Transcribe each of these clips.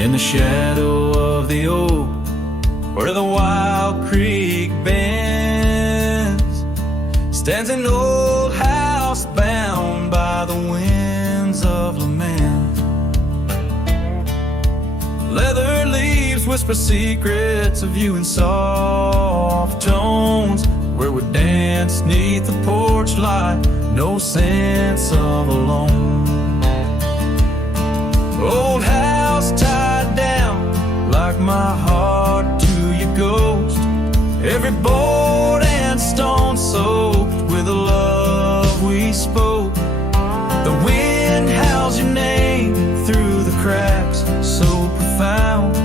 In the shadow of the oak, where the wild creek bends, stands an old house bound by the winds of lament. Leather leaves whisper secrets of you in soft tones, where we dance neath the porch light, no sense of alone. Old house tied down like my heart to your ghost, every board and stone soaked with the love we spoke. The wind howls your name through the cracks, so profound.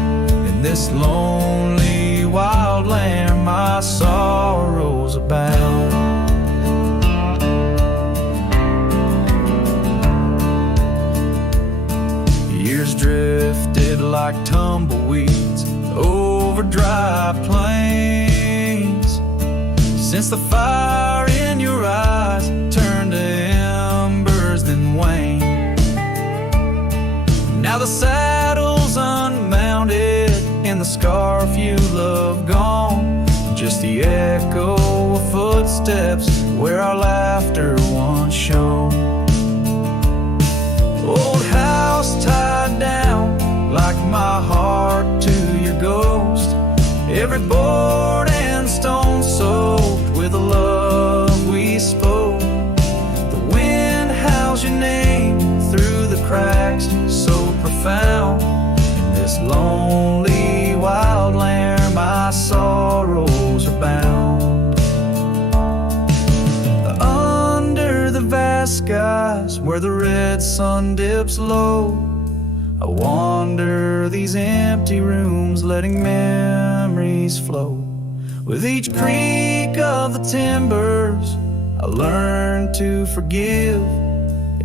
In this lonely wild land my sorrows abound. Years drifted like tumbleweeds over dry plains, since the fire in your eyes turned to embers then waned. Now the saddle's unmounted and the scarf you love gone, just the echo of footsteps where our laughter once shone. Old house tied down like my heart to your ghost, every board and stone soaked with the love we spoke. The wind howls your name through the cracks, so profound. In this lonely wild land my sorrows are bound. Under the vast skies where the red sun dips low, I wander these empty rooms, letting memories flow. With each creak of the timbers I learn to forgive.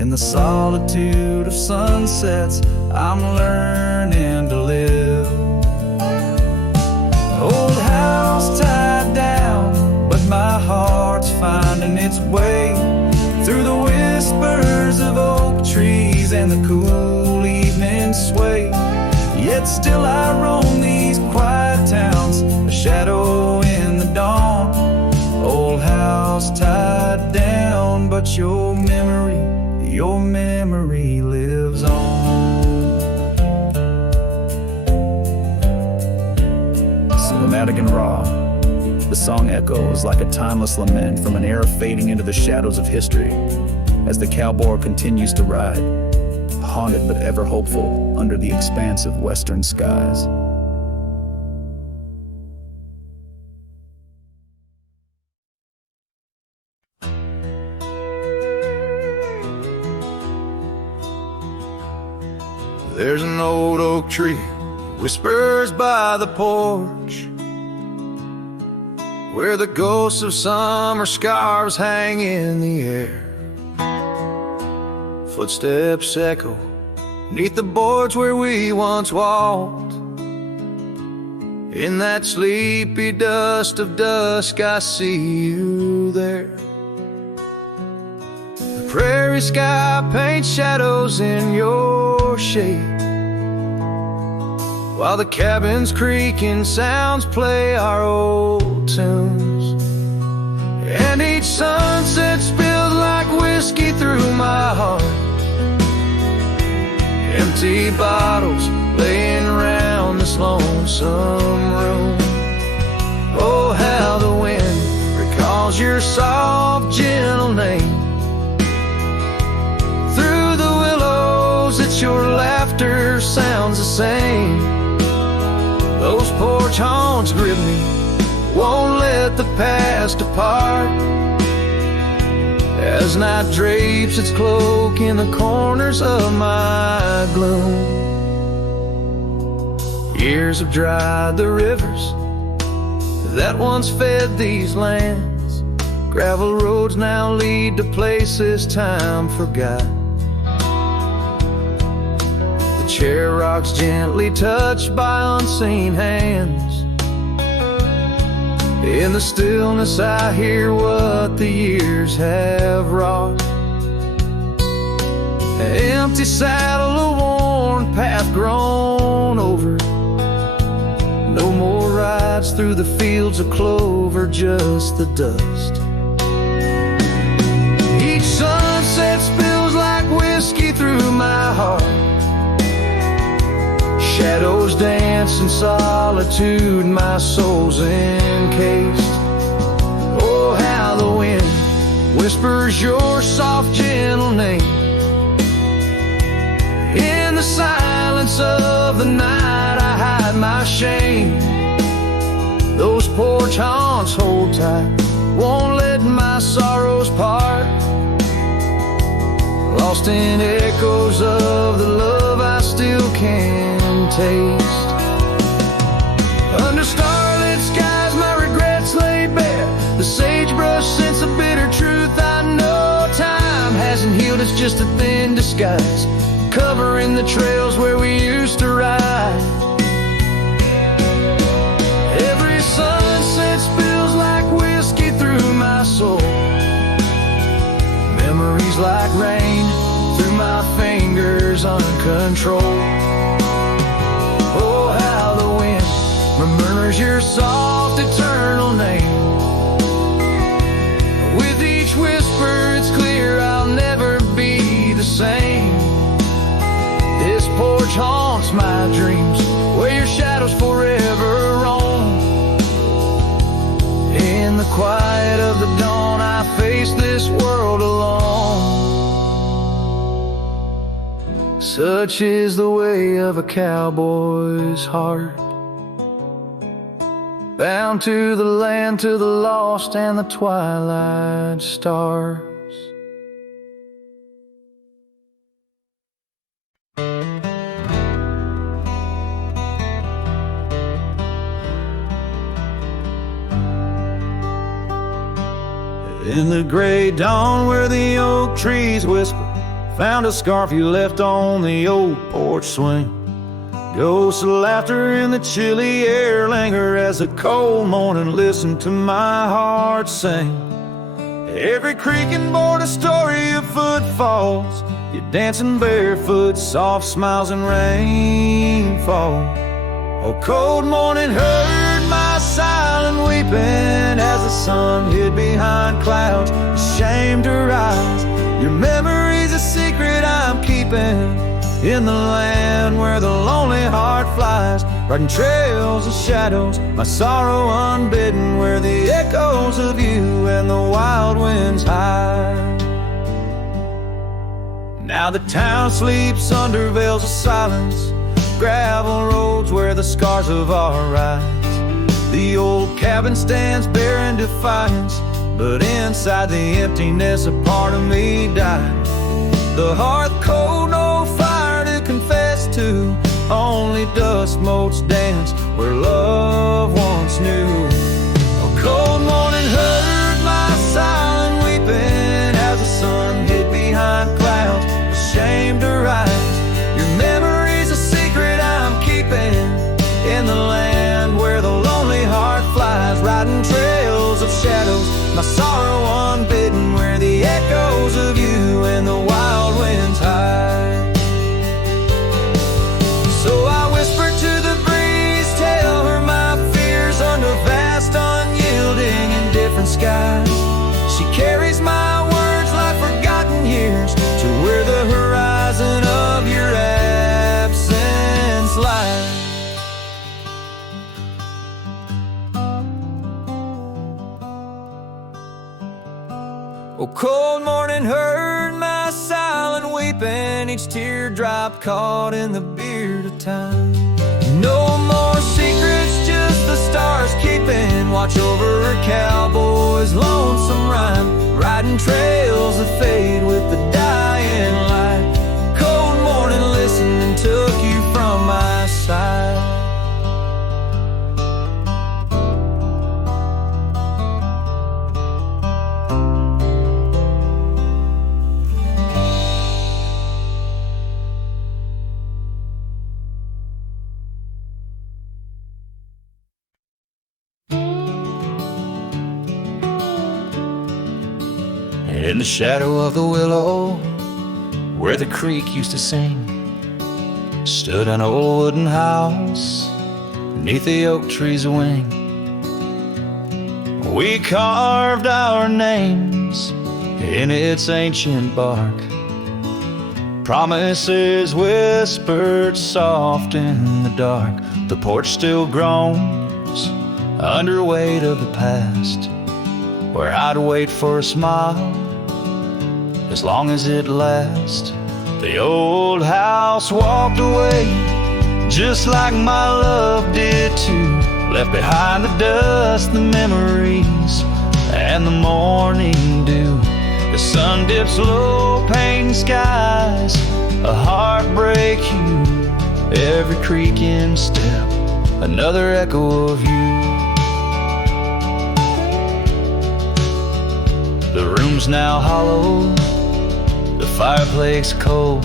In the solitude of sunsets I'm learning to live. Old house tied down, but my heart's finding its way through the whispers of oak trees and the cool evening sway. Yet still I roam these quiet towns, a shadow in the dawn. Old house tied down, but your memory lives on. Cinematic and raw, the song echoes like a timeless lament from an era fading into the shadows of history as the cowboy continues to ride, haunted but ever hopeful under the expansive western skies. There's an old oak tree, whispers by the porch, where the ghosts of summer scarves hang in the air. Footsteps echo neath the boards where we once walked. In that sleepy dust of dusk I see you there. The prairie sky paints shadows in your shade, while the cabin's creaking sounds play our old tunes. And each sunset spills like whiskey through my heart. Empty bottles laying around this lonesome room. Oh, how the wind recalls your soft, gentle name. Through the willows, it's your laughter sounds the same. Those porch haunts grip me, won't let the past depart, as night drapes its cloak in the corners of my gloom. Years have dried the rivers that once fed these lands. Gravel roads now lead to places time forgot. The chair rocks gently touched by unseen hands. In the stillness I hear what the years have wrought. An empty saddle, a worn path grown rides through the fields of clover, just the dust. Each sunset spills like whiskey through my heart. Shadows dance in solitude, my soul's encased. Oh, how the wind whispers your soft, gentle name. In the silence of the night, I hide my shame. Those porch haunts hold tight, won't let my sorrows part. Lost in echoes of the love I still can taste. Under starlit skies, my regrets lay bare. The sagebrush scents a bitter truth I know. Time hasn't healed, it's just a thin disguise, covering the trails where we used to ride. Every sunset spills like whiskey through my soul. Memories like rain through my fingers uncontrolled. Oh, how the wind murmurs your soft, eternal name. With each whisper it's clear I'll never be the same. This porch haunts my dreams, where your shadows forever roam. In the quiet of the dawn, I face this world alone. Such is the way of a cowboy's heart, bound to the land, to the lost and the twilight stars. In the gray dawn where the oak trees whisper, found a scarf you left on the old porch swing. Ghosts of laughter in the chilly air linger as the cold morning listen to my heart sing. Every creaking board a story of footfalls, you dancing barefoot, soft smiles and rainfall. Oh, cold morning heard my silent weeping as the sun hid behind clouds, ashamed to rise. Your memory's a secret I'm keeping, in the land where the lonely heart flies, riding trails of shadows, my sorrow unbidden, where the echoes of you and the wild winds hide. Now the town sleeps under veils of silence, gravel roads where the scars of our rides. The old cabin stands bare in defiance, but inside the emptiness a part of me died. The hearth cold, no fire to confess to, only dust motes dance where love once knew. A cold morning heard my silent weeping as the sun hid behind clouds, ashamed to rise. Your memory's a secret I'm keeping, in the land where the lonely heart flies, riding trails of shadows, my sorrow unbidden, where the echoes of you and the wild winds hide. So I whisper to the breeze, tell her my fears under vast, unyielding, indifferent skies. She carries my words like forgotten years to where the horizon of your absence lies. Oh, cold morning heard my silent weeping, each teardrop caught in the beard of time. No more secrets, just the stars keeping watch over a cowboy's lonesome rhyme, riding trails that fade with the dying light. Cold morning listened and took you from my side. In the shadow of the willow, where the creek used to sing, stood an old wooden house beneath the oak tree's wing. We carved our names in its ancient bark, promises whispered soft in the dark. The porch still groans under weight of the past, where I'd wait for a smile as long as it lasts. The old house walked away just like my love did too. Left behind the dust, the memories, and the morning dew. The sun dips low, painting skies, a heartbreak hue. Every creaking step, another echo of you. The room's now hollow, the fireplace cold,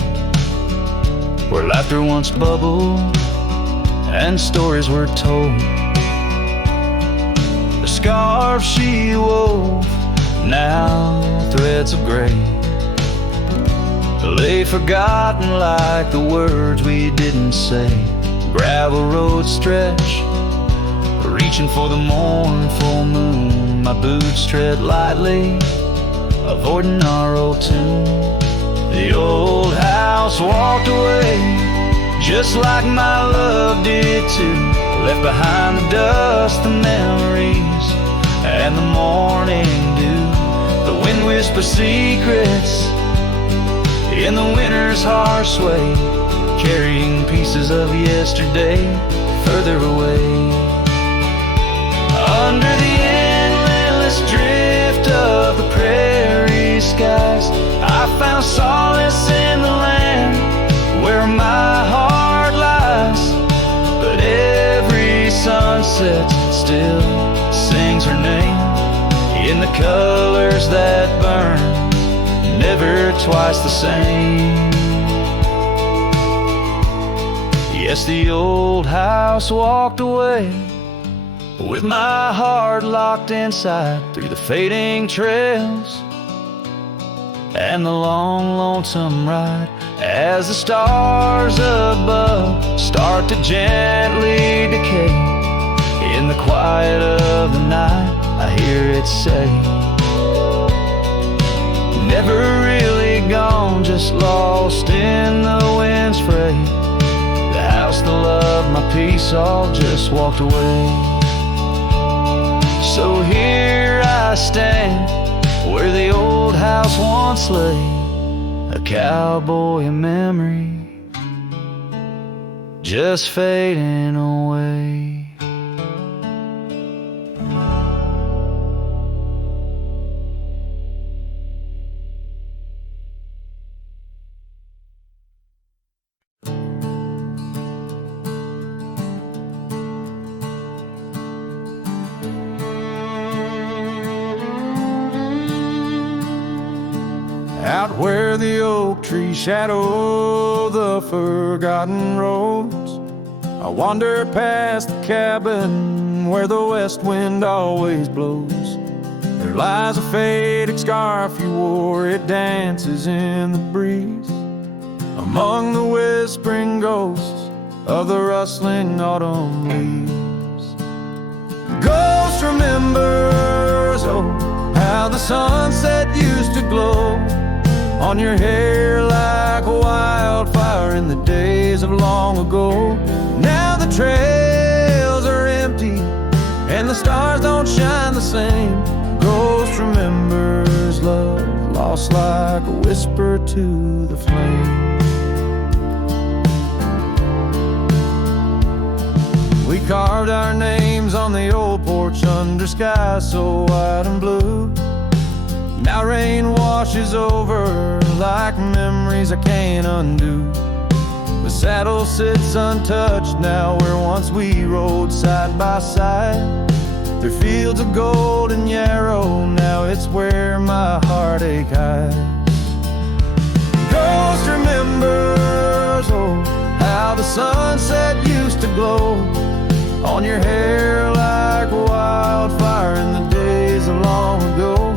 where laughter once bubbled and stories were told. The scarf she wove, now threads of gray, lay forgotten like the words we didn't say. Gravel road stretch, reaching for the mournful moon. My boots tread lightly, avoiding our old tune. The old house walked away just like my love did too. Left behind the dust, the memories, and the morning dew. The wind whispers secrets in the winter's harsh sway, carrying pieces of yesterday further away. Under the endless drift of the prairie skies, I found solace in the land where my heart lies. But every sunset still sings her name in the colors that burn, never twice the same. Yes, the old house walked away with my heart locked inside, through the fading trails and the long, lonesome ride. As the stars above start to gently decay, in the quiet of the night I hear it say, never really gone, just lost in the wind's fray. The house, the love, my peace all just walked away. So here I stand where the old house once lay, a cowboy in memory, just fading away. Out where the oak trees shadow the forgotten roads, I wander past the cabin where the west wind always blows. There lies a faded scarf you wore, it dances in the breeze, among the whispering ghosts of the rustling autumn leaves. Ghost remembers, oh, how the sunset used to glow on your hair like a wildfire in the days of long ago. Now the trails are empty and the stars don't shine the same. Ghost remembers love lost like a whisper to the flame. We carved our names on the old porch under skies so white and blue. Now rain washes over like memories I can't undo. The saddle sits untouched now where once we rode side by side. Through fields of gold and yarrow, now it's where my heartache hides. Ghost remembers, oh, how the sunset used to glow on your hair like a wildfire in the days of long ago.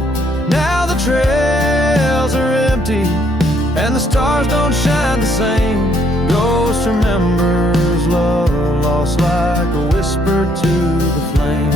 Now the trails are empty and the stars don't shine the same. Ghost remembers love lost like a whisper to the flame.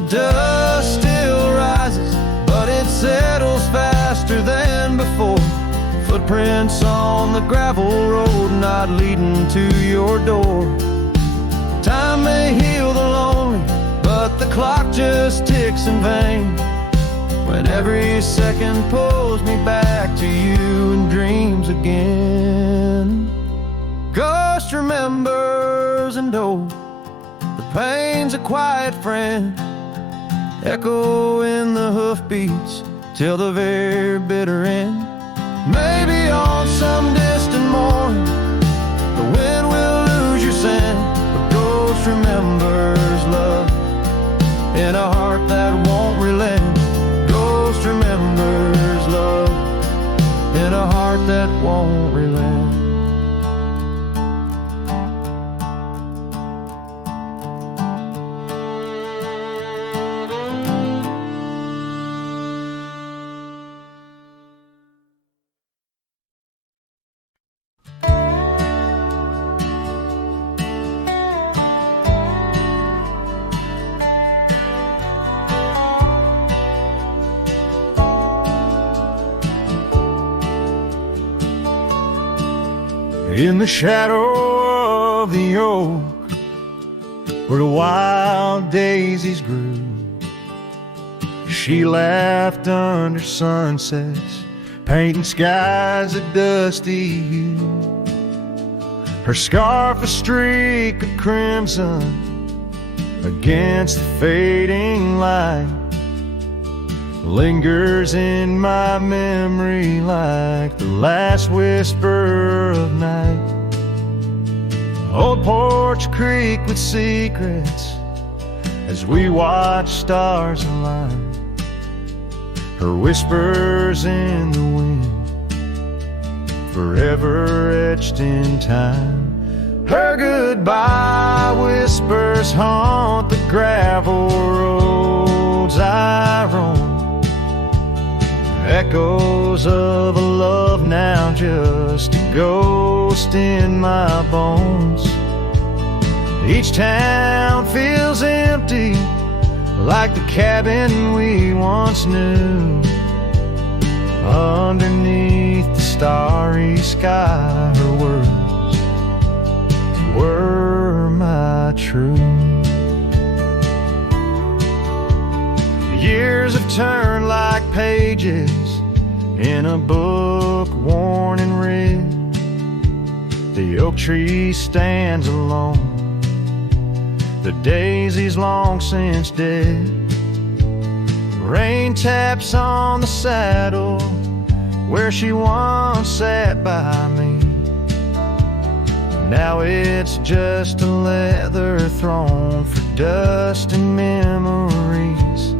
The dust still rises, but it settles faster than before. Footprints on the gravel road, not leading to your door. Time may heal the lonely, but the clock just ticks in vain, when every second pulls me back to you in dreams again. Ghost remembers, and oh, the pain's a quiet friend, echo in the hoofbeats till the very bitter end. Maybe on some distant morn, the wind will lose your scent, but ghost remembers love in a heart that won't relent. Ghost remembers love in a heart that won't relent. In the shadow of the oak, where the wild daisies grew, she laughed under sunsets, painting skies a dusty hue. Her scarf a streak of crimson against the fading light, lingers in my memory like the last whisper of night. Old Porch Creek with secrets as we watch stars align, her whispers in the wind forever etched in time. Her goodbye whispers haunt the gravel roads I roam, echoes of a love now just a ghost in my bones. Each town feels empty, like the cabin we once knew. Underneath the starry sky, her words were my truth. Years have turned like pages in a book worn and read. The oak tree stands alone, the daisy's long since dead. Rain taps on the saddle where she once sat by me. Now it's just a leather throne for dust and memories.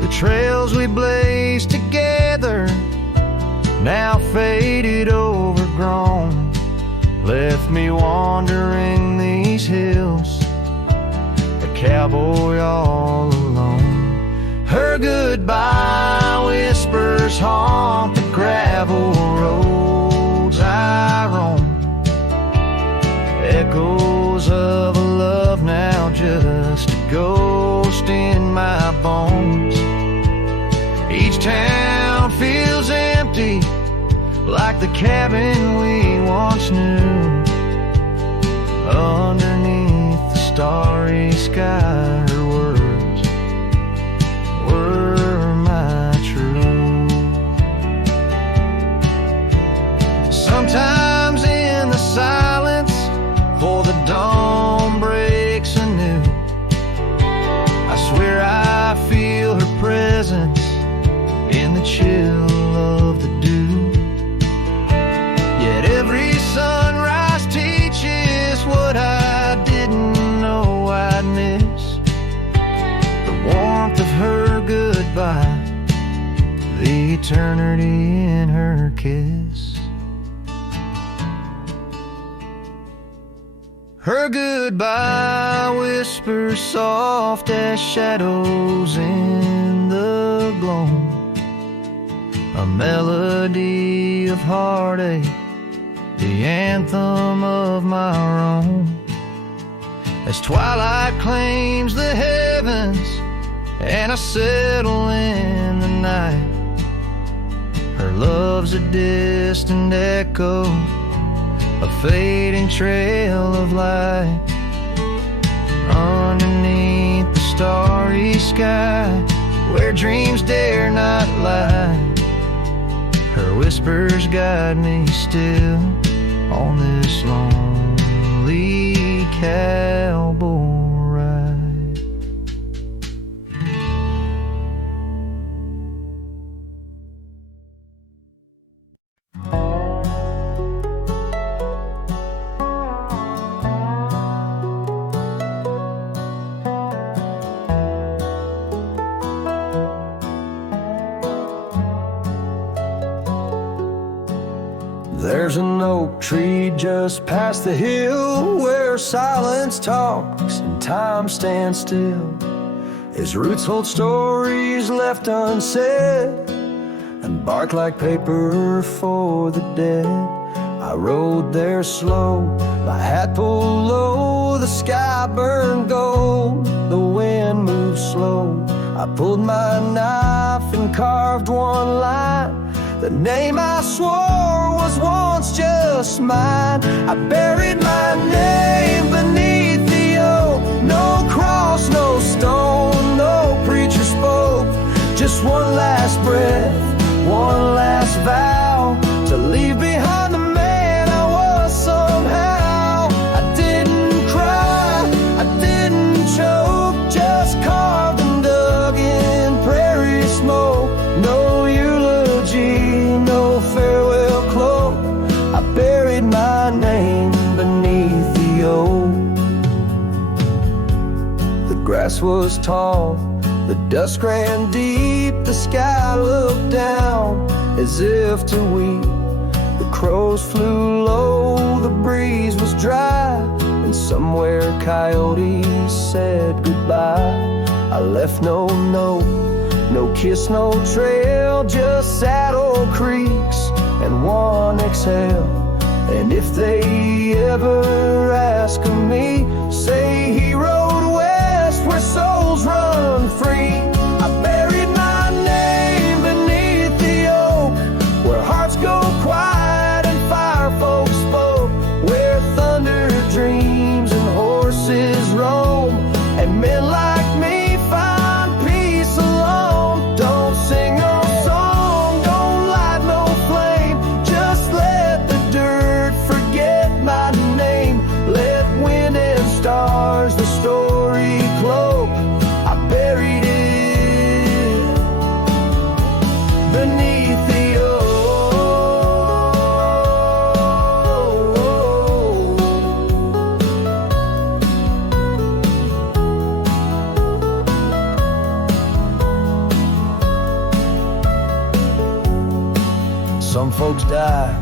The trails we blazed together, now faded, overgrown, left me wandering these hills, a cowboy all alone. Her goodbye whispers haunt the gravel roads I roam, echoes of a love now just a ghost in my bones. Each town feels empty, like the cabin we once knew. Underneath the starry sky, her words were my truth. Sometimes in the silence, before the dawn breaks anew, I swear I feel her presence in the chill of the dew. Yet every sunrise teaches what I didn't know I'd miss. The warmth of her goodbye, the eternity in her kiss. Her goodbye whispers soft as shadows in the gloam, a melody of heartache, the anthem of my own. As twilight claims the heavens heavens and I settle in the night. Her love's a distant echo, a fading trail of light. Underneath the starry sky, where dreams dare not lie, her whispers guide me still on this lonely cowboy ride. There's an oak tree just past the hill where silence talks and time stands still. Its roots hold stories left unsaid and bark like paper for the dead. I rode there slow, my hat pulled low, the sky burned gold, the wind moved slow. I pulled my knife and carved one line, the name I swore was once just mine. I buried my name beneath the oak. No cross, no stone, no preacher spoke. Just one last breath, one last vow, to leave behind the man I was somehow. I didn't cry, I didn't choke, just carved and dug in prairie smoke. No eulogy, no farewell cloak. I buried my name beneath the oak. The grass was tall, the dusk ran deep, the sky looked down as if to weep. The crows flew low, the breeze was dry, and somewhere coyotes said goodbye. I left no note, no kiss, no trail, just saddle creaks and one exhale. And if they ever ask of me, say he rode west where souls run free. I buried my name beneath the oak, where hearts go quiet and fire folks spoke, where thunder dreams and horses roam, and men like me find peace alone. Don't sing no song, don't light no flame, just let the dirt forget my name. Let wind and stars the story cloak. I buried it beneath the oak. Some folks die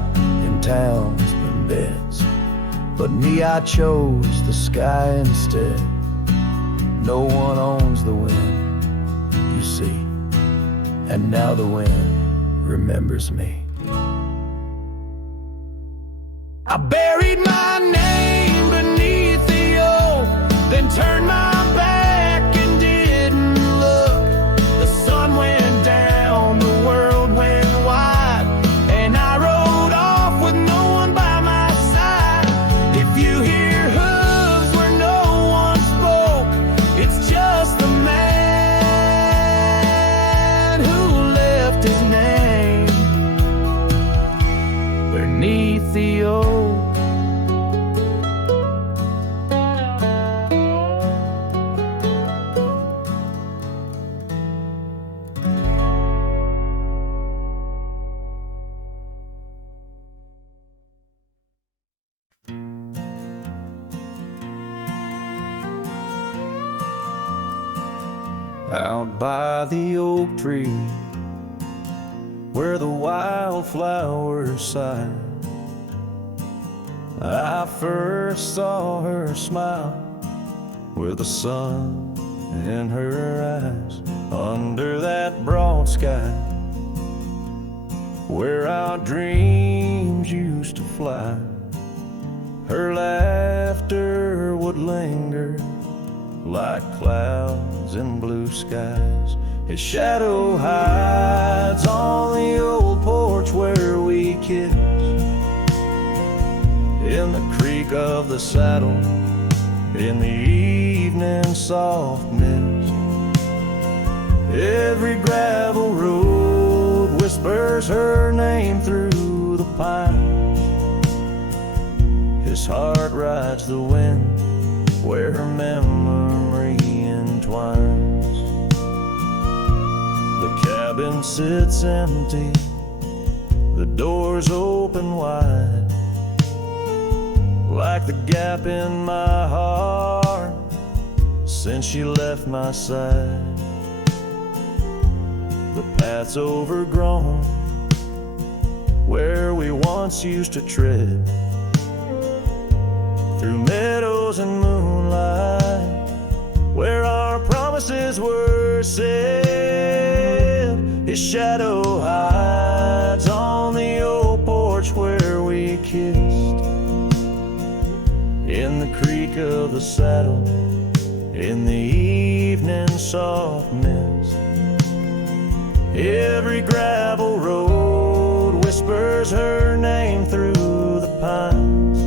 in towns and beds, but me, I chose the sky instead. No one owns the wind, you see, and now the wind remembers me. I buried my name beneath the oak, then turned my back and didn't look. The sun went down, the world went wide, and I rode off with no one by my side. If you hear hooves where no one spoke, it's just the man who left his name beneath the oak. Out by the oak tree, where the wildflowers sigh, I first saw her smile with the sun in her eyes. Under that broad sky, where our dreams used to fly, her laughter would linger like clouds in blue skies. His shadow hides on the old porch where we kissed, in the creak of the saddle, in the evening soft mist. Every gravel road whispers her name through the pines. His heart rides the wind where her memory entwines. The cabin sits empty, the doors open wide, like the gap in my heart since she left my side. The path's overgrown where we once used to tread, through meadows and moonlight where our promises were said. His shadow hides on the old porch where we kissed, in the creak of the saddle, in the evening soft mist. Every gravel road whispers her name through the pines.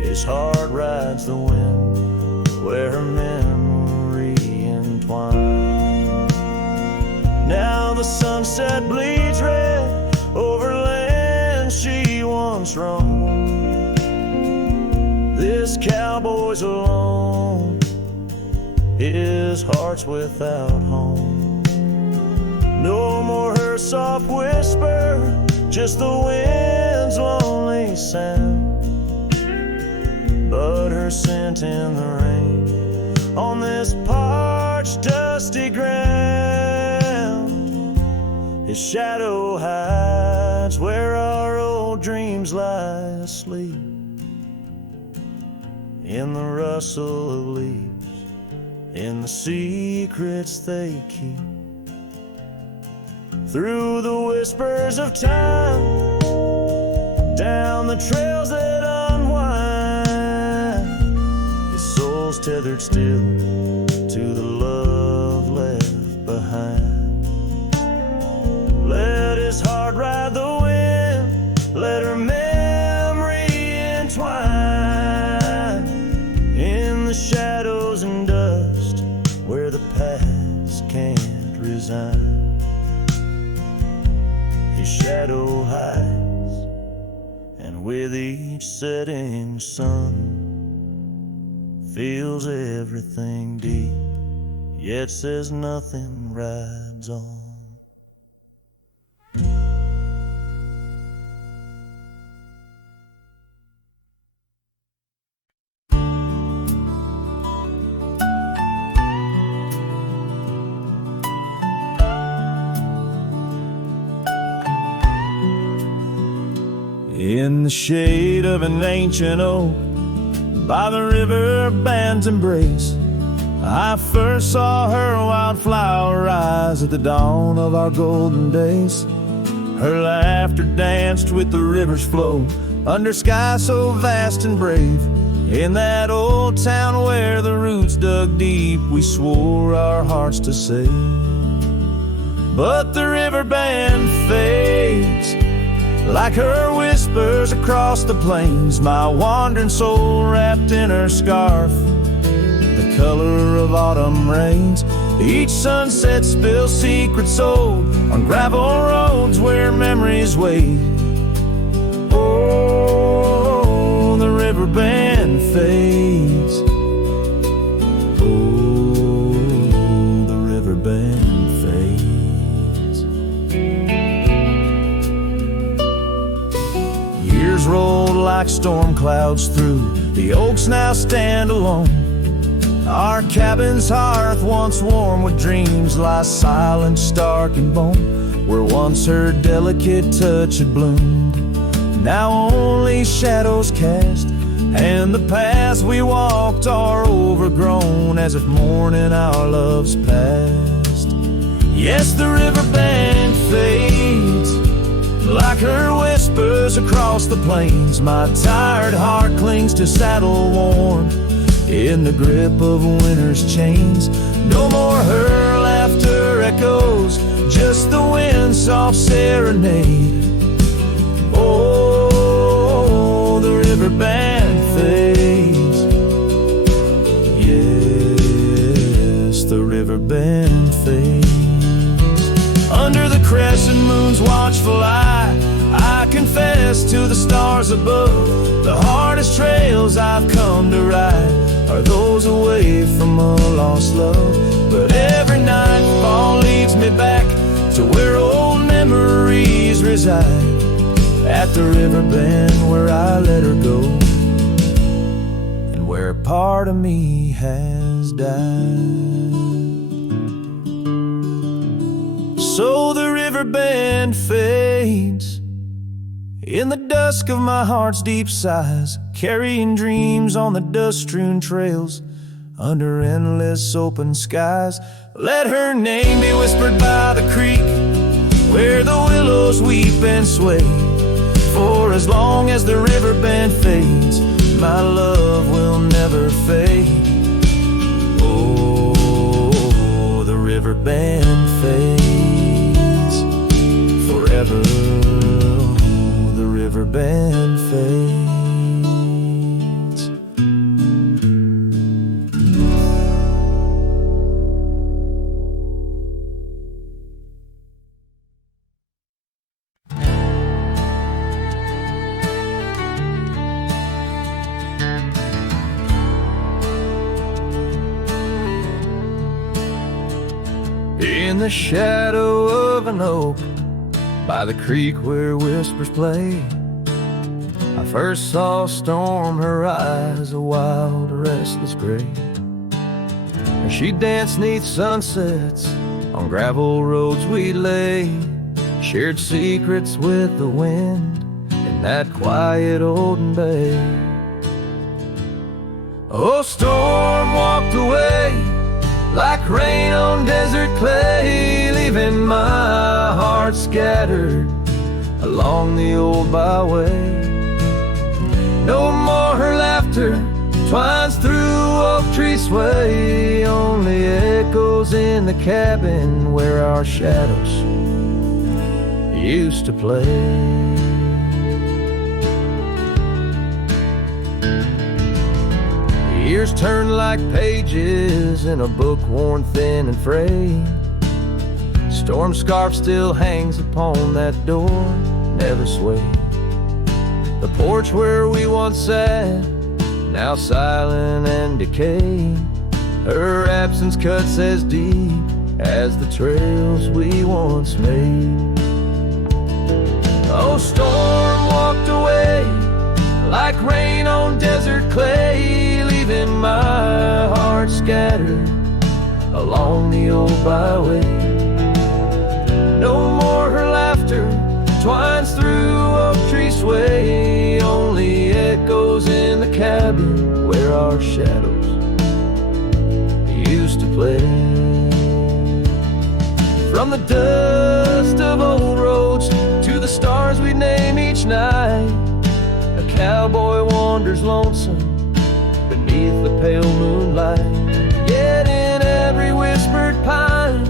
His heart rides the wind where her memory entwines. Now the sunset bleeds red over land she once roamed. This cowboy's alone, his heart's without home. No more her soft whisper, just the wind's lonely sound, but her scent in the rain on this parched, dusty ground. His shadow hides where our old dreams lie asleep, in the rustle of leaves, in the secrets they keep. Through the whispers of time, down the trails that unwind, his soul's tethered still to the love left behind. Let his heart ride the wind, let her memory entwine, in the shadows and dust where the past can't resign. His shadow hides, and with each setting sun, feels everything deep, yet says nothing, rides on. In the shade of an ancient oak, by the river band's embrace, I first saw her wildflower rise at the dawn of our golden days. Her laughter danced with the river's flow, under skies so vast and brave. In that old town where the roots dug deep, we swore our hearts to save. But the river band fades, like her whispers across the plains, my wandering soul wrapped in her scarf, the color of autumn rains. Each sunset spills secrets old on gravel roads where memories wait. Oh, the river band fades. Oh, the river band fades. Years rolled like storm clouds through, the oaks now stand alone. Our cabin's hearth, once warm with dreams, lies silent, stark and bone, where once her delicate touch had bloomed. Now only shadows cast, and the paths we walked are overgrown, as if mourning our love's past. Yes, the river band fades, like her whispers across the plains. My tired heart clings to saddle worn, in the grip of winter's chains. No more her laughter echoes, just the wind's soft serenade. Oh, the river band fades. Yes, the river band fades. Under the crescent moon's watchful eye, I confess to the stars above, the hardest trails I've come to ride are those away from a lost love. But every nightfall leads me back to where old memories reside, at the river bend where I let her go, and where part of me has died. So the river bend fades in the dusk of my heart's deep sighs, carrying dreams on the dust-strewn trails under endless open skies. Let her name be whispered by the creek, where the willows weep and sway. For as long as the river bend fades, my love will never fade. Oh, the river bend fades forever. Oh, the river bend fades. In the shadow of an oak, by the creek where whispers play, I first saw a storm, her eyes a wild, restless gray. And she danced 'neath sunsets, on gravel roads we lay, shared secrets with the wind in that quiet olden bay. Oh, storm walked away like rain on desert clay, leaving my heart scattered along the old byway. No more her laughter twines through oak tree sway, only echoes in the cabin where our shadows used to play. Years turn like pages in a book worn thin and frayed. Storm scarf still hangs upon that door, never swayed. The porch where we once sat, now silent and decayed. Her absence cuts as deep as the trails we once made. Oh, storm walked away like rain on desert clay, leaving my heart scattered along the old byway. No more her laughter twines through oak tree sway, only echoes in the cabin where our shadows used to play. From the dust of old roads to the stars we name each night, a cowboy wanders lonesome beneath the pale moonlight. Yet in every whispered pine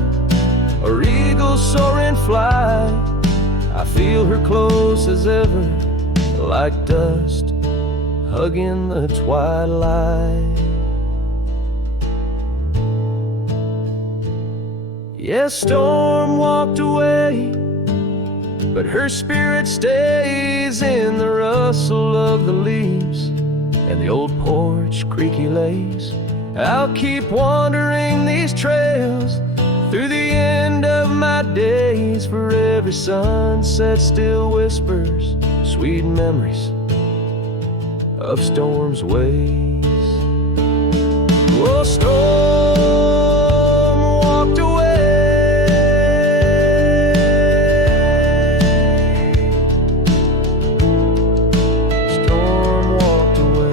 or eagle soar in flight, I feel her close as ever, like dust hugging the twilight. Yes, storm walked away, but her spirit stays in the rustle of the leaves and the old porch creaky lays. I'll keep wandering these trails through the end of my days, for every sunset still whispers sweet memories of storm's ways. Oh, storm walked away. Storm walked away.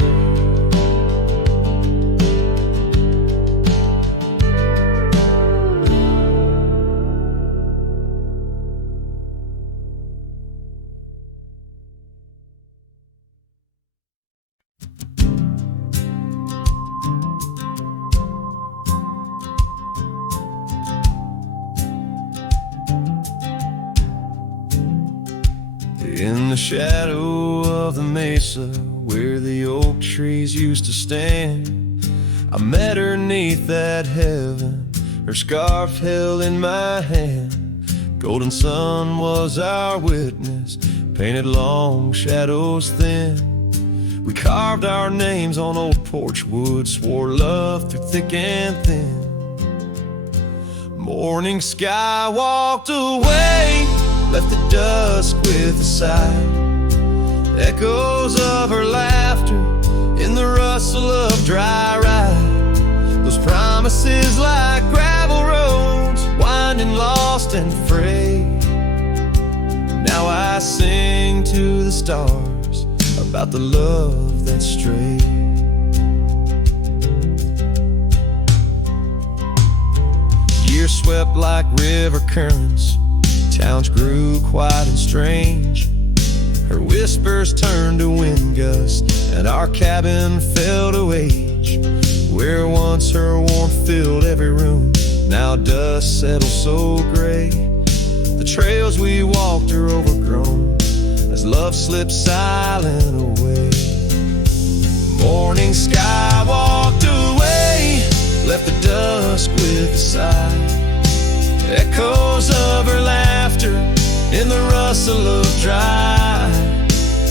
the shadow of the mesa where the oak trees used to stand, I met her 'neath that heaven, her scarf held in my hand. Golden sun was our witness, painted long shadows thin. We carved our names on old porch wood, swore love through thick and thin. Morning sky walked away, left the dusk with a sigh. Echoes of her laughter in the rustle of dry ride. Those promises like gravel roads, winding lost and frayed. Now I sing to the stars about the love that strayed. Years swept like river currents, towns grew quiet and strange. Her whispers turned to wind gusts, and our cabin fell to age. Where once her warmth filled every room, now dust settles so gray. The trails we walked are overgrown as love slips silent away. Morning sky walked away, left the dusk with a sigh. Echoes of her laughter in the rustle of dry.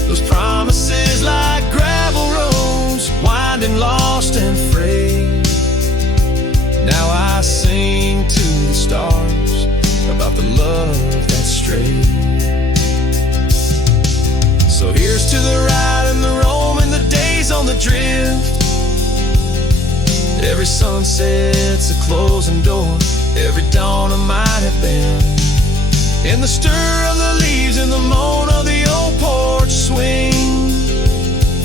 Those promises like gravel roads, winding lost and frayed. Now I sing to the stars about the love that strayed. So here's to the ride and the roam and the days on the drift. Every sunset's a closing door, every dawn I might have been. In the stir of the leaves and the moan of the old porch swing,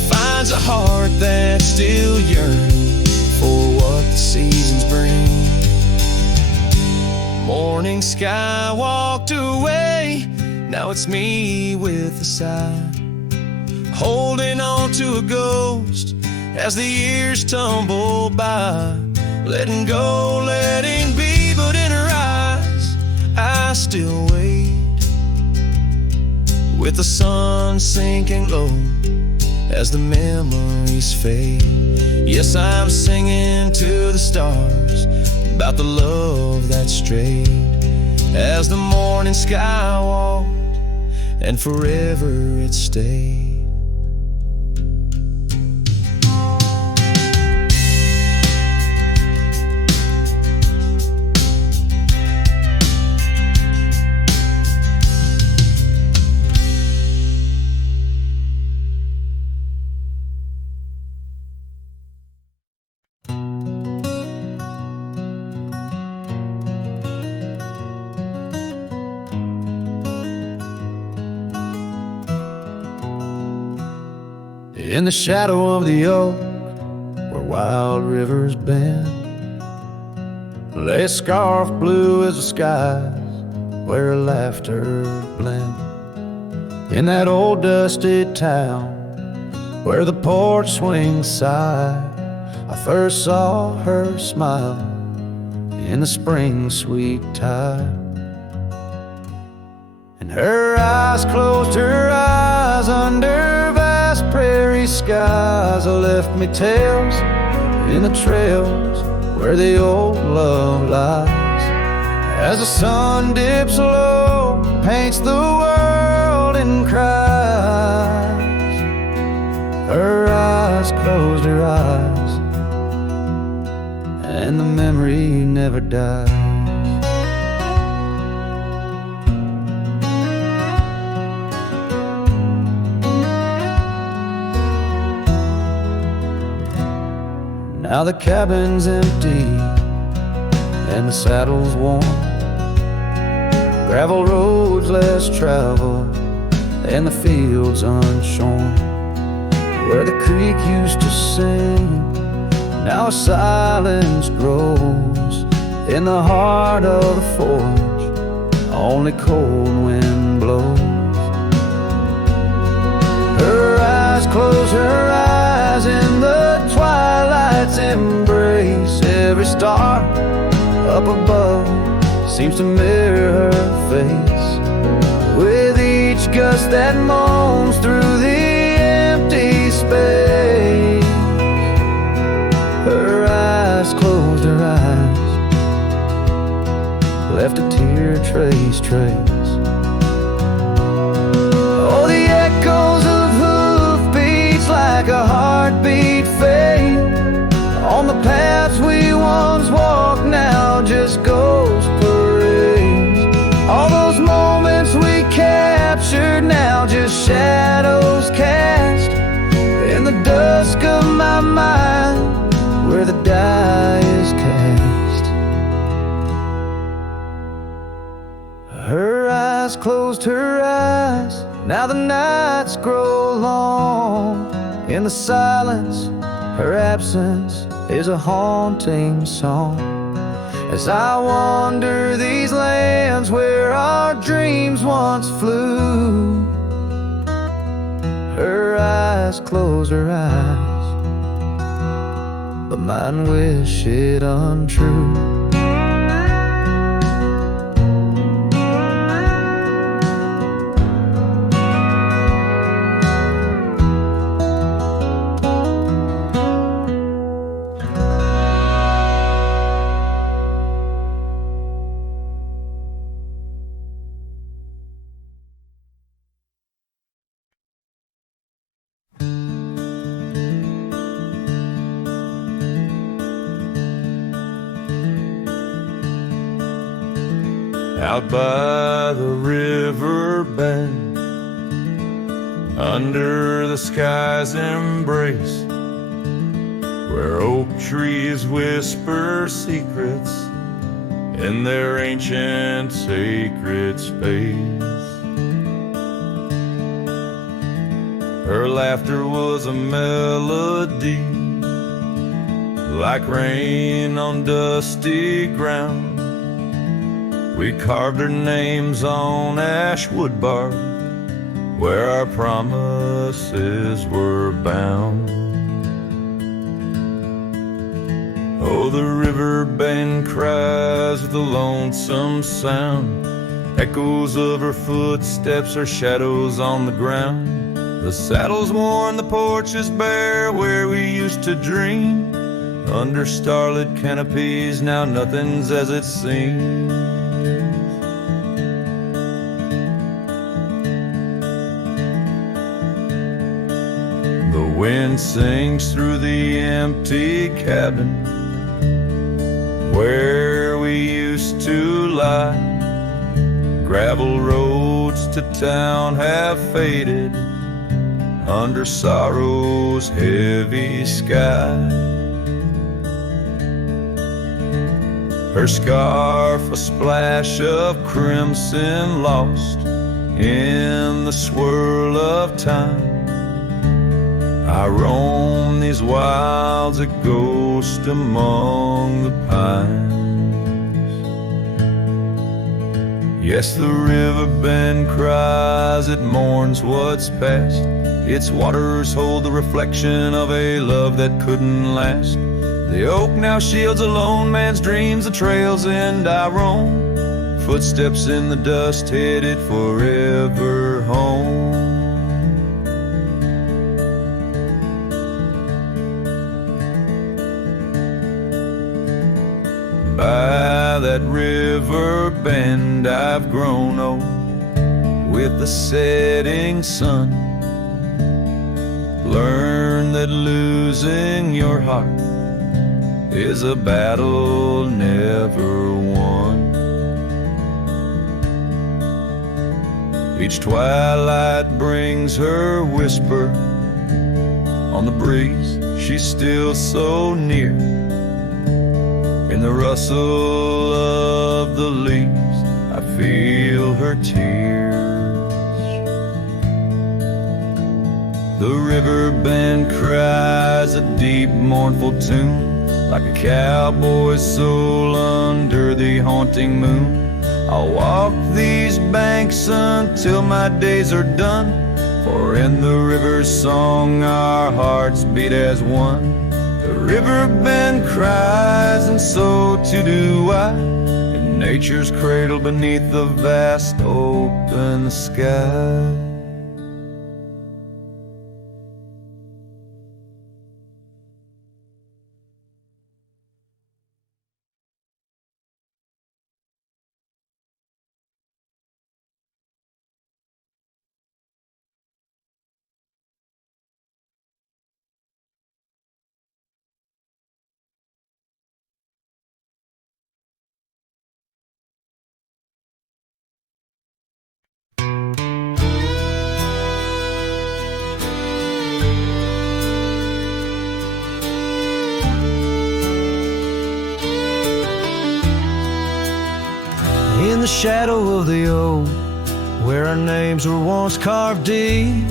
finds a heart that's still yearning for what the seasons bring. Morning sky walked away, now it's me with a sigh, holding on to a ghost as the years tumble by. Letting go, letting be, but in her eyes I still wait. With the sun sinking low as the memories fade. Yes, I'm singing to the stars about the love that strayed. As the morning sky walked and forever it stayed. In the shadow of the oak, where wild rivers bend, lay a scarf blue as the skies, where laughter blend. In that old dusty town, where the porch swings sigh, I first saw her smile in the spring sweet tide. And her eyes closed, her eyes under vast prairie skies, left me tales in the trails where the old love lies. As the sun dips low, paints the world in cries, her eyes closed her eyes, and the memory never dies. Now the cabin's empty and the saddle's worn, gravel roads less traveled and the fields unshorn. Where the creek used to sing, now silence grows in the heart of the forge, only cold wind blows. Her eyes close, her eyes in the twilight's embrace. Every star up above seems to mirror her face. With each gust that moans through the empty space. Her eyes closed, her eyes left a tear trace. Oh, the echoes of hoofbeats like a heartbeat fade on the paths we once walked, now just ghost parades. All those moments we captured, now just shadows cast in the dusk of my mind where the die is cast. Her eyes closed, her eyes, now the nights grow long. In the silence, her absence is a haunting song. As I wander these lands where our dreams once flew, her eyes close, her eyes, but mine wish it untrue. Out by the river bend, under the sky's embrace, where oak trees whisper secrets in their ancient sacred space. Her laughter was a melody, like rain on dusty ground. We carved our names on ash wood bark, where our promises were bound. Oh, the river bend cries with a lonesome sound, echoes of her footsteps, her shadows on the ground. The saddle's worn, the porch is bare, where we used to dream. Under starlit canopies, now nothing's as it seems. The wind sings through the empty cabin where we used to lie. Gravel roads to town have faded under sorrow's heavy sky. Her scarf a splash of crimson lost in the swirl of time. I roam these wilds, a ghost among the pines. Yes, the river bend cries, it mourns what's past. Its waters hold the reflection of a love that couldn't last. The oak now shields a lone man's dreams, the trail's end I roam. Footsteps in the dust headed forever home. By that river bend I've grown old with the setting sun. Learn that losing your heart is a battle never won. Each twilight brings her whisper on the breeze. She's still so near. In the rustle of the leaves, I feel her tears. The river bend cries a deep, mournful tune, like a cowboy's soul under the haunting moon. I'll walk these banks until my days are done, for in the river's song our hearts beat as one. The river bend cries, and so too do I, in nature's cradle beneath the vast open sky. the shadow of the old, where our names were once carved deep.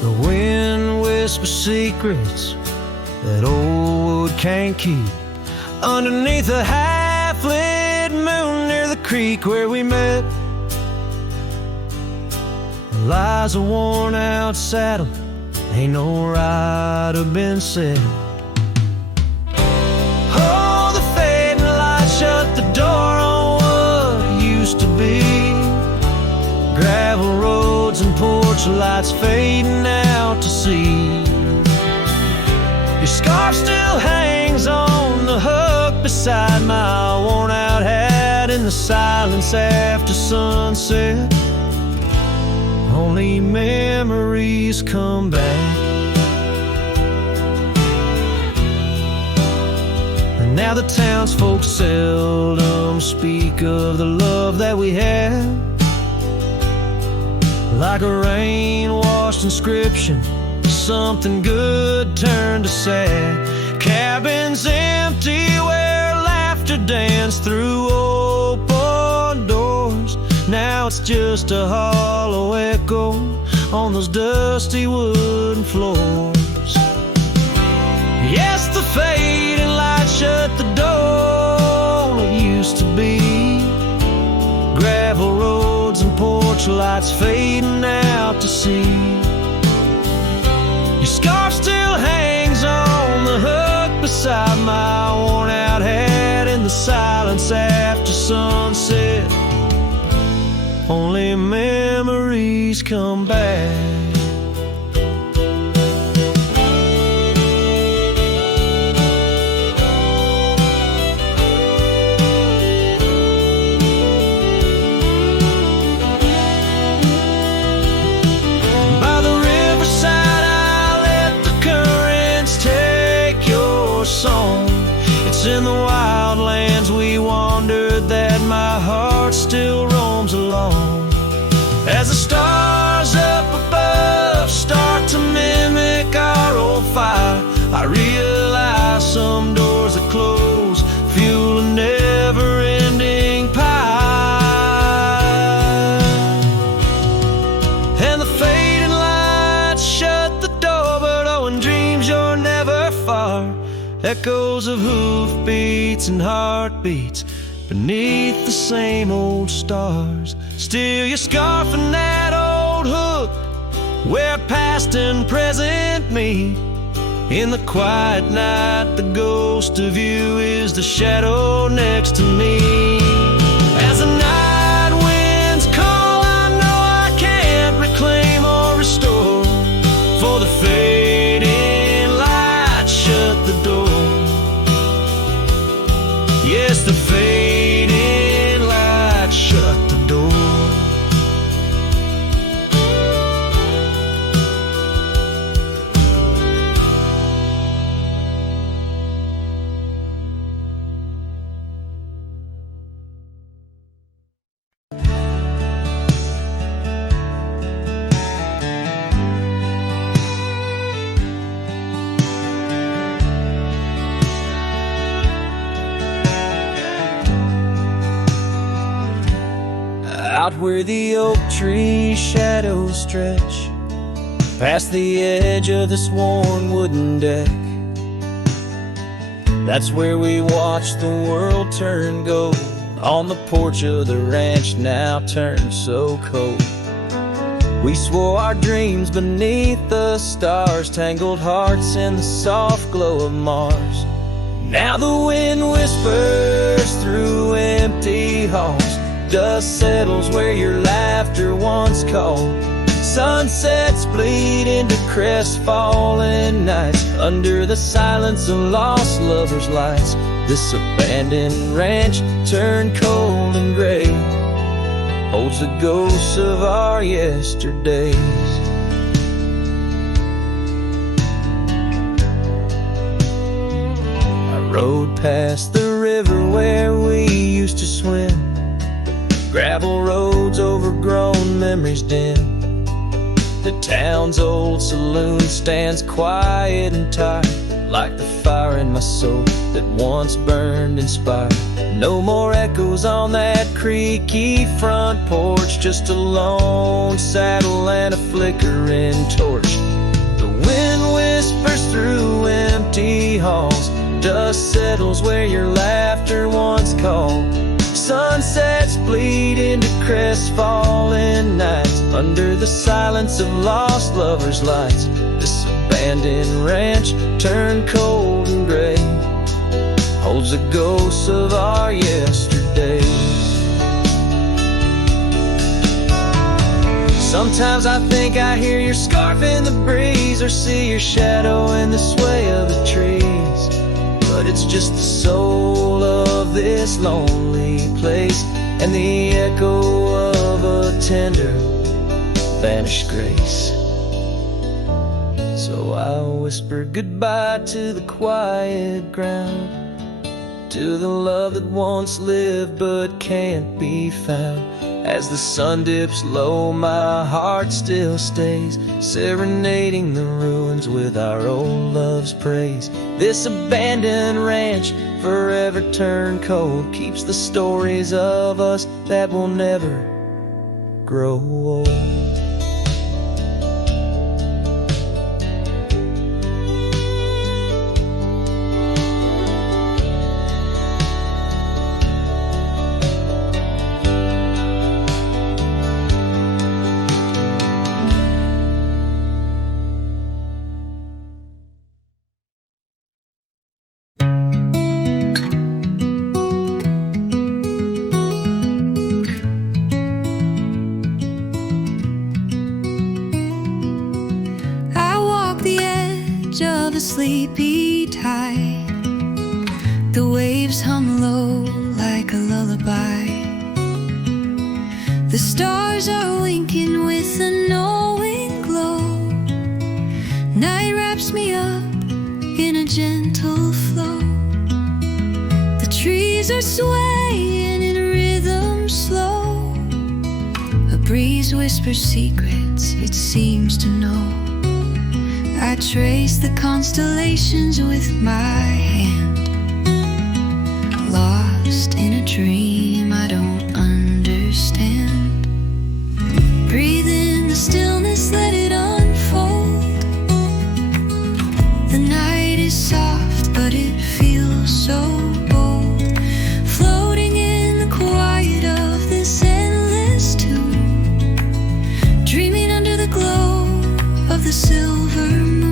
The wind whispers secrets that old wood can't keep. Underneath a half-lit moon near the creek where we met lies a worn-out saddle, ain't no rider been said. Oh, the fading light shut the door on what used to be. Gravel roads and porch lights fading out to sea. Your scarf still hangs on the hook beside my worn-out hat in the silence after sunset. Only memories come back. And now the townsfolk seldom speak of the love that we had. Like a rain-washed inscription, something good turned to sad. Cabins empty where laughter danced through open doors. Now it's just a hollow echo on those dusty wooden floors. Yes, the fading light shut the door. It used to be gravel roads and porch lights fading out to sea. Your scarf still hangs on the hook beside my worn-out hat in the silence after sunset. Only memories come back. By the riverside I let the currents take your song. It's in the wildlands we wandered that my heart still roams along. As the stars up above start to mimic our old fire, I realize some doors that close fuel a never-ending pie. And the fading lights shut the door, but oh, in dreams you're never far. Echoes of hoofbeats and heartbeats beneath the same old stars. Still your scarf and that old hook where past and present meet. In the quiet night the ghost of you is the shadow next to me. As the night winds call, I know I can't reclaim or restore, for the fading light shut the door. Yes, the fading light shut the door. Out where the oak tree shadows stretch past the edge of this worn wooden deck, that's where we watch the world turn gold on the porch of the ranch now turned so cold. We swore our dreams beneath the stars, tangled hearts in the soft glow of Mars. Now the wind whispers through empty halls, dust settles where your laughter once called. Sunsets bleed into crestfallen nights under the silence of lost lovers' lights. This abandoned ranch turned cold and gray holds the ghosts of our yesterdays. I rode past the river where we used to swim, gravel roads overgrown, memories dim. The town's old saloon stands quiet and tired, like the fire in my soul that once burned inspired. No more echoes on that creaky front porch, just a lone saddle and a flickering torch. The wind whispers through empty halls, dust settles where your laughter once called. Sunsets bleed into crestfallen nights, under the silence of lost lovers' lights. This abandoned ranch turned cold and gray holds the ghosts of our yesterdays. Sometimes I think I hear your scarf in the breeze, or see your shadow in the sway of the trees. But it's just the soul of this lonely place, and the echo of a tender vanished grace. So I whisper goodbye to the quiet ground, to the love that once lived but can't be found. As the sun dips low, my heart still stays, serenading the ruins with our old love's praise. This abandoned ranch, forever turned cold, keeps the stories of us that will never grow old. Of a sleepy tide, the waves hum low like a lullaby. The stars are winking with a knowing glow. Night wraps me up in a gentle flow. The trees are swaying in rhythm slow. A breeze whispers secrets it seems to know. I trace the constellations with my hand, lost in a dream I don't understand. Breathe in the stillness, let it unfold. The night is soft, but it feels so bold, floating in the quiet of this endless tune, dreaming under the glow of the silver moon.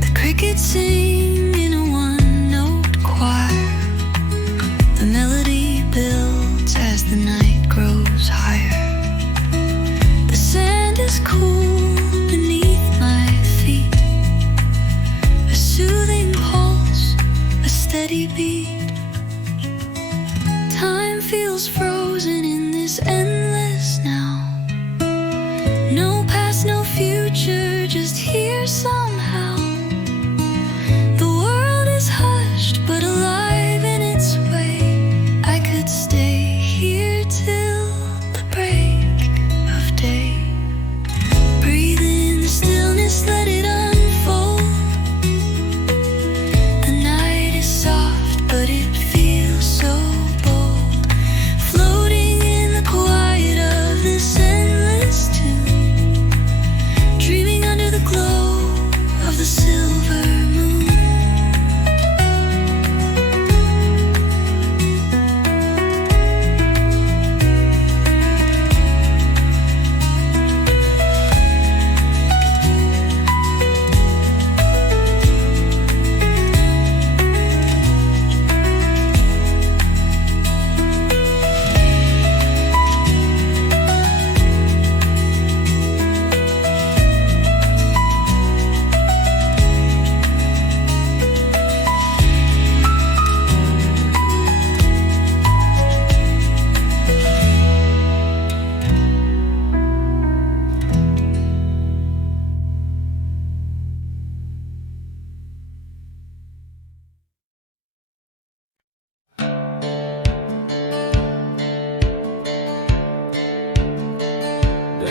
The crickets sing in a one-note choir. The melody builds as the night grows higher. The sand is cool beneath my feet, a soothing pulse, a steady beat. Time feels frozen in this endless now. No past, no future, just here somehow. The world is hushed but alive in its way. I could stay here till the break of day. Breathe in the stillness, let it unfold. The night is soft but it feels so bold, floating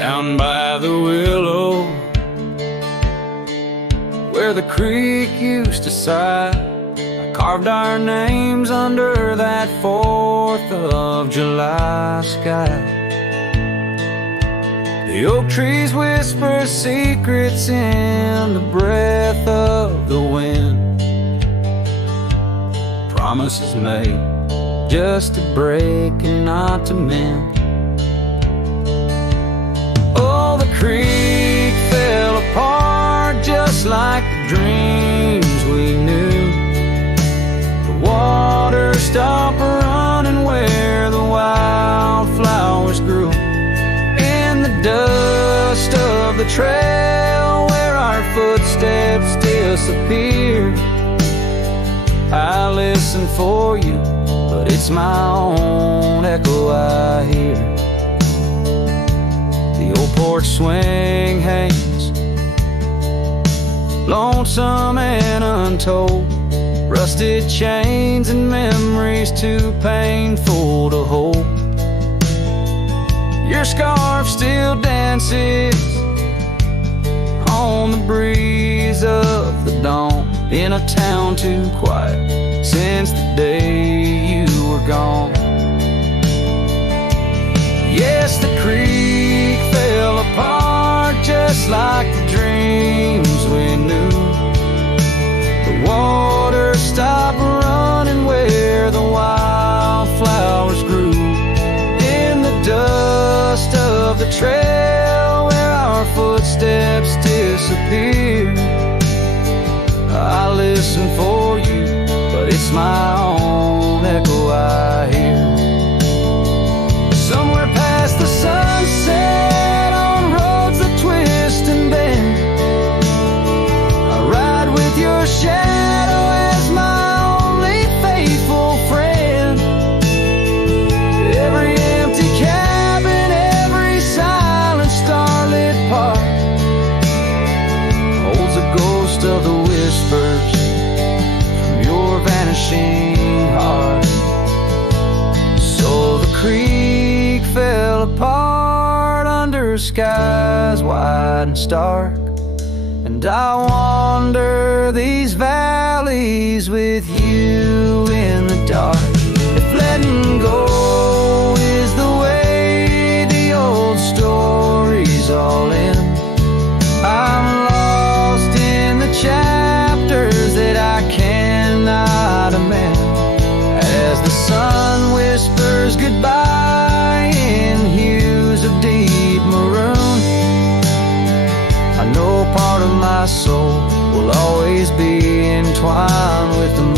down by the willow, where the creek used to sigh. I carved our names under that 4th of July sky. The oak trees whisper secrets in the breath of the wind. Promises made just to break and not to mend. Oh, the creek fell apart just like the dreams we knew. The water stopped running where the wildflowers grew. In the dust of the trail where our footsteps disappeared, I listen for you, but it's my own echo I hear. The old porch swing hangs, lonesome and untold. Rusted chains and memories too painful to hold. Your scarf still dances on the breeze of the dawn, in a town too quiet since the day you were gone. Yes, the creek fell apart just like the dreams we knew. The water stopped running where the wildflowers grew. In the dust of the trail where our footsteps disappeared, I listen for you, but it's my own echo I hear. Somewhere past the sunset, on roads that twist and bend, I ride with your shadow as my only faithful friend. Every empty cabin, every silent starlit park holds a ghost of the whispers from your vanishing heart. So the creek fell apart under skies wide and stark, and I wander these valleys with you in the dark. If letting go is the way the old stories all end, I'm lost in the chapters that I cannot amend. As the sun whispers goodbye in hues of deep maroon, I know part of my soul will always be entwined with the moon.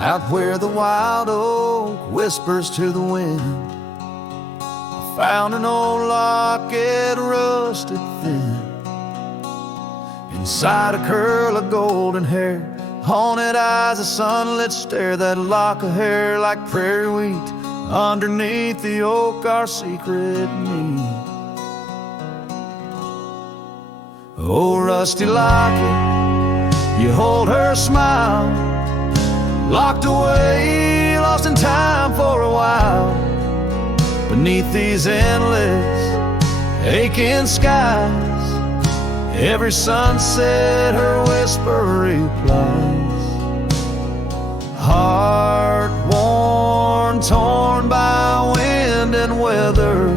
Out where the wild oak whispers to the wind, I found an old locket rusted thin. Inside a curl of golden hair, haunted eyes, a sunlit stare, that lock of hair like prairie wheat. Underneath the oak, our secret meet. Oh, rusty locket, you hold her smile, locked away, lost in time for a while. Beneath these endless, aching skies, every sunset her whisper replies. Heart worn, torn by wind and weather,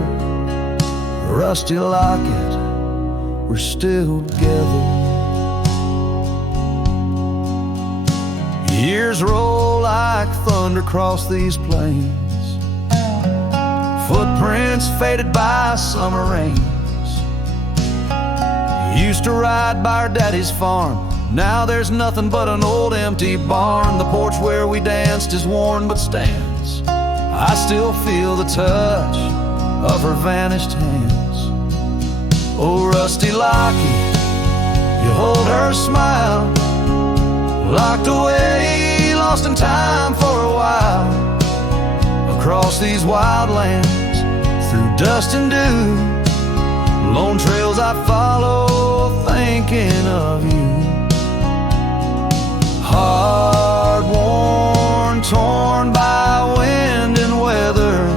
rusty locket, we're still together. Years roll like thunder across these plains, footprints faded by summer rains. Used to ride by our daddy's farm, now there's nothing but an old empty barn. The porch where we danced is worn but stands. I still feel the touch of her vanished hands. Oh, rusty locket, you hold her smile, locked away, lost in time for a while, across these wild lands, through dust and dew, lone trails I follow, thinking of you. Hard worn, torn by wind and weather,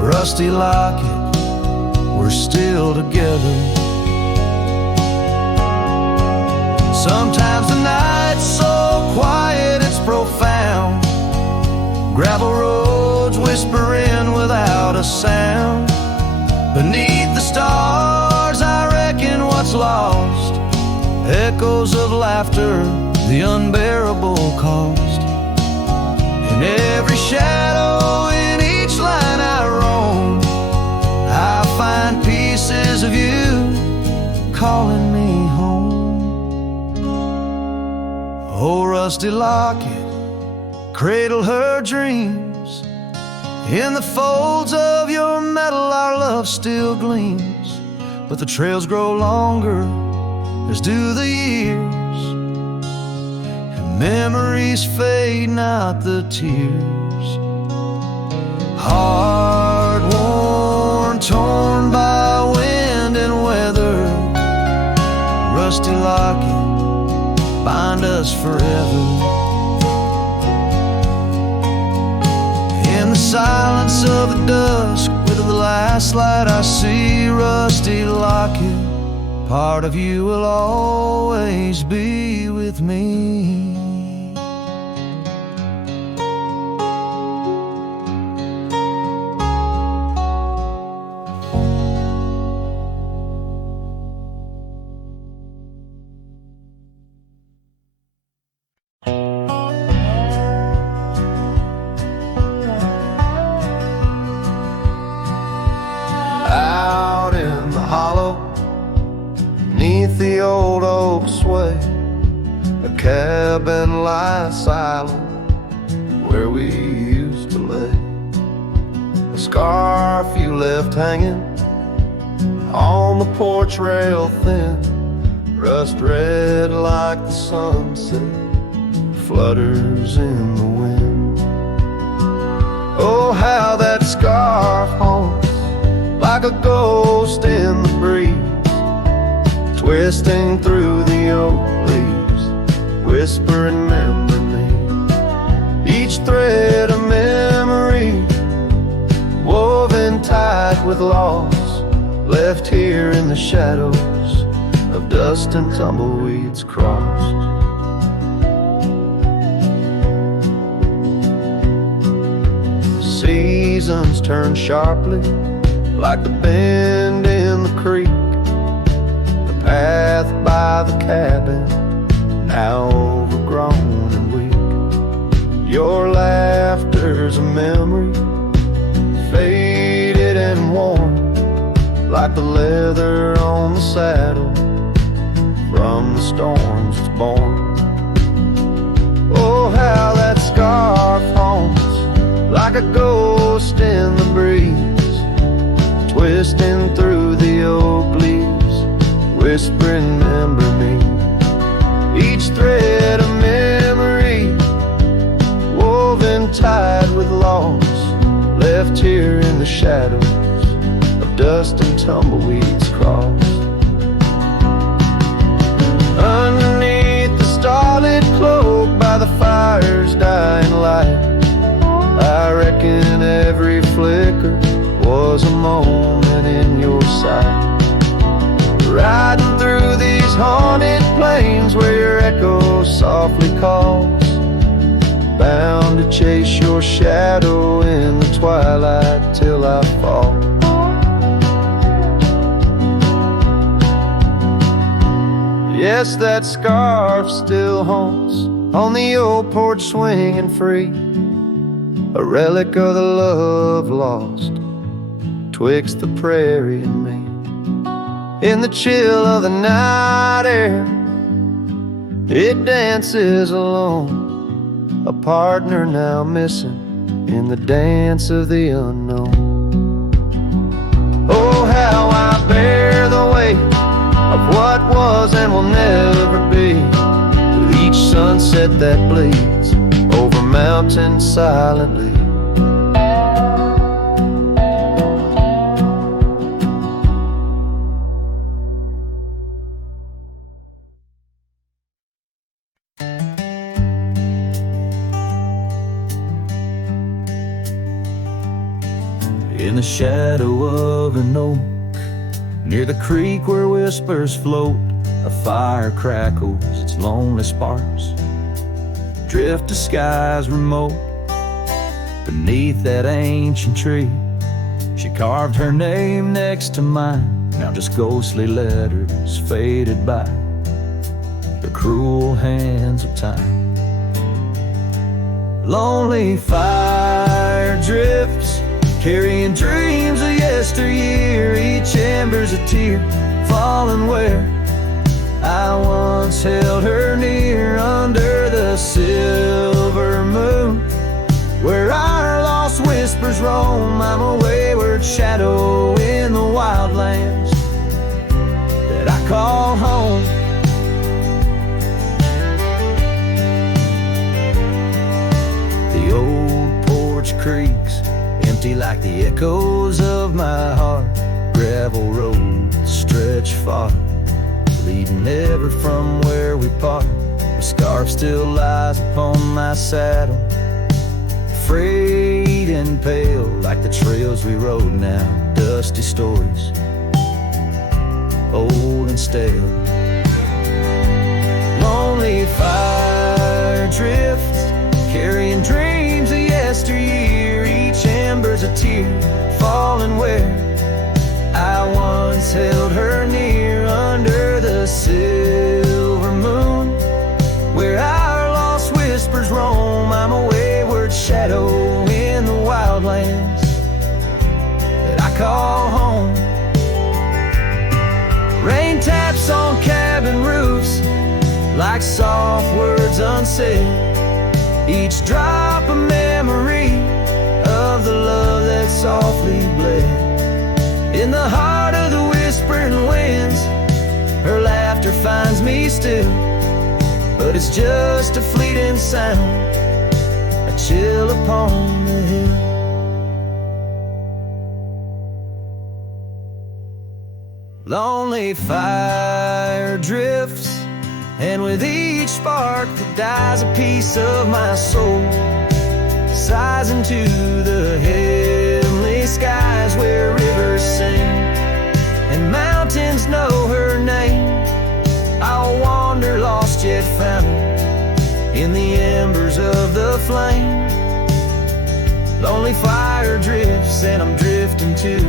rusty locket, we're still together. Sometimes the night's so quiet it's profound, gravel roads whispering without a sound. Beneath the stars I reckon what's lost, echoes of laughter, the unbearable cost. In every shadow, in each line I roam, I find pieces of you calling me home. Oh, rusty locket, cradle her dreams. In the folds of your metal our love still gleams, but the trails grow longer, as do the years, and memories fade, not the tears. Hard worn, torn by wind and weather, rusty locket, bind us forever. In the silence of the dusk, with the last light I see, rusty locket, part of you will always be with me. Out in the hollow, neath the old oak sway, a cabin lies silent where we used to lay. A scarf you left hanging on the porch rail thin, rust red like the sunset, flutters in the wind. Oh, how that scarf haunts like a ghost in the breeze, twisting through the oak leaves, whispering remember me. Each thread a memory, woven tight with loss, left here in the shadows of dust and tumbleweeds crossed. Seasons turn sharply like the bend in the creek, the path by the cabin now overgrown and weak. Your laughter's a memory, faded and worn, like the leather on the saddle from the storms it's born. Oh, how that scarf haunts like a ghost in the breeze, twisting through the oak leaves, whispering remember me. Each thread a memory, woven tight with loss, left here in the shadows of dust and tumbleweeds crossed. Underneath the starlit cloak by the fire's dying light, I reckon every flicker was a moment in your sight. Riding through these haunted plains where your echo softly calls, bound to chase your shadow in the twilight till I fall. Yes, that scarf still haunts on the old porch swinging free, a relic of the love lost twixt the prairie and me. In the chill of the night air, it dances alone, a partner now missing in the dance of the unknown. Oh, how I bear the weight of what was and will never be, till each sunset that bleeds over mountains silently. In the shadow of an oak, near the creek where whispers float, a fire crackles its lonely sparks. Drift to skies remote. Beneath that ancient tree, she carved her name next to mine. Now just ghostly letters faded by the cruel hands of time. Lonely fire drifts, carrying dreams of yesteryear. Each ember's a tear falling where I once held her near. Under the silver moon, where our lost whispers roam, I'm a wayward shadow in the wildlands that I call home. The old porch creaks, empty like the echoes of my heart. Gravel roads stretch far, leading ever from where we part. A scarf still lies upon my saddle, frayed and pale like the trails we rode now. Dusty stories, old and stale. Lonely fire drifts, carrying dreams of yesteryear. Each ember's a tear falling where I once held her near. Under the silver moon, where our lost whispers roam, I'm a wayward shadow in the wildlands that I call home. Rain taps on cabin roofs like soft words unsaid, each drop a memory of the love that softly bled. In the heart of the whispering winds, her laughter finds me still, but it's just a fleeting sound, a chill upon the hill. Lonely fire drifts, and with each spark that dies, a piece of my soul sighs into the heavenly skies, where rivers sing and mountains know her name. I'll wander lost yet found in the embers of the flame. Lonely fire drifts, and I'm drifting too,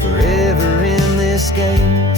forever in this game.